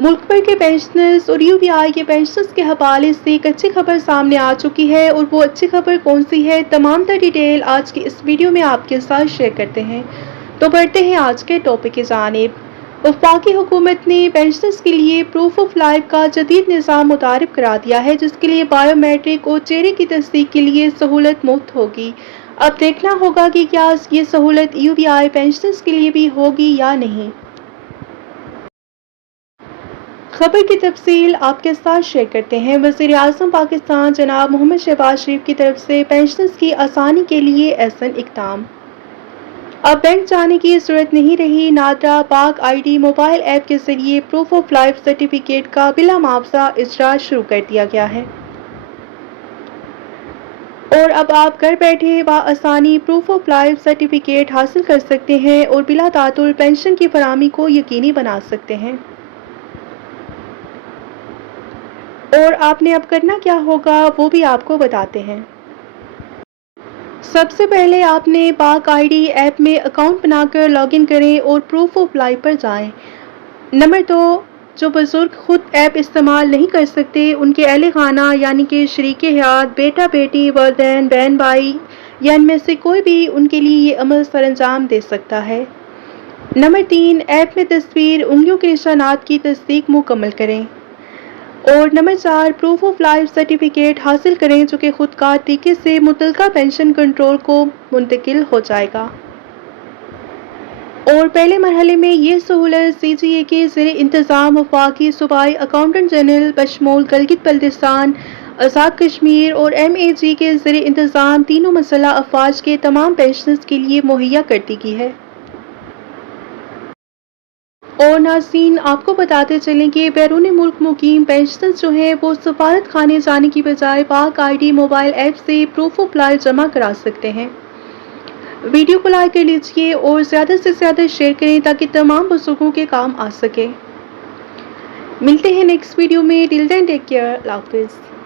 मुल्क भर के पेंशनर्स और यूबीआई के पेंशनर्स के हवाले से एक अच्छी खबर सामने आ चुकी है और वो अच्छी खबर कौन सी है, तमाम तर डिटेल आज की इस वीडियो में आपके साथ शेयर करते हैं। तो बढ़ते हैं आज के टॉपिक की जानिब। वफाकी हुकूमत ने पेंशनर्स के लिए प्रूफ ऑफ लाइफ का जदीद निज़ाम मुतारिफ करा दिया है, जिसके लिए बायोमेट्रिक और चेहरे की तस्दीक के लिए सहूलत मुफ्त होगी। अब देखना होगा कि क्या ये सहूलत यूबीआई पेंशनर्स के लिए भी होगी या नहीं। खबर की तफसील आपके साथ शेयर करते हैं। वज़ीर-ए-आज़म पाकिस्तान जनाब मोहम्मद शहबाज शरीफ की तरफ से पेंशनर्स की आसानी के लिए एहसन इक़दाम। अब बैंक जाने की ज़रूरत नहीं रही। नादरा पाक आईडी मोबाइल ऐप के ज़रिए प्रूफ ऑफ लाइफ सर्टिफिकेट का बिला मुआवजा इजरा शुरू कर दिया गया है और अब आप घर बैठे आसानी प्रूफ ऑफ लाइफ सर्टिफिकेट हासिल कर सकते हैं और बिला तातुल पेंशन की फराहमी को यकीनी बना सकते हैं। और आपने अब करना क्या होगा वो भी आपको बताते हैं। सबसे पहले आपने पाक आईडी ऐप में अकाउंट बनाकर लॉगिन करें और प्रूफ ऑफ लाइफ पर जाएं। नंबर 2, जो बुजुर्ग खुद ऐप इस्तेमाल नहीं कर सकते उनके अहले खाना यानी कि शरीक हयात, बेटा बेटी, वालिदैन, बहन भाई या इनमें से कोई भी उनके लिए ये अमल सरअंजाम दे सकता है। नंबर 3, ऐप में तस्वीर उंगलियों के निशानात की तस्दीक मुकम्मल करें। और number 4, proof of life certificate हासिल करें जो कि खुदकार तरीके से मुतलका पेंशन कंट्रोल को मुंतकिल हो जाएगा। और पहले मरहले में ये सहूलत CGA के ज़ेरे इंतज़ाम वफाकी सूबाई अकाउंटेंट जनरल बशमूल गिलगित बल्तिस्तान, आज़ाद कश्मीर और MAG के ज़ेरे इंतज़ाम तीनों मसला अफवाज के तमाम पेंशनर्स के लिए मुहैया कर दी गई है। और नाज़रीन, आपको बताते चलें कि बैरून मुल्क मुकीम पेंशनर्स जो हैं वो सफारत खाने जाने की बजाय पाक आईडी मोबाइल ऐप से प्रूफ ऑफ लाइफ जमा करा सकते हैं। वीडियो को लाइक कर लीजिए और ज़्यादा से ज़्यादा शेयर करें ताकि तमाम बुजुर्गों के काम आ सके। मिलते हैं नेक्स्ट वीडियो में। टिल देन टेक केयर, अल्लाह हाफ़िज़।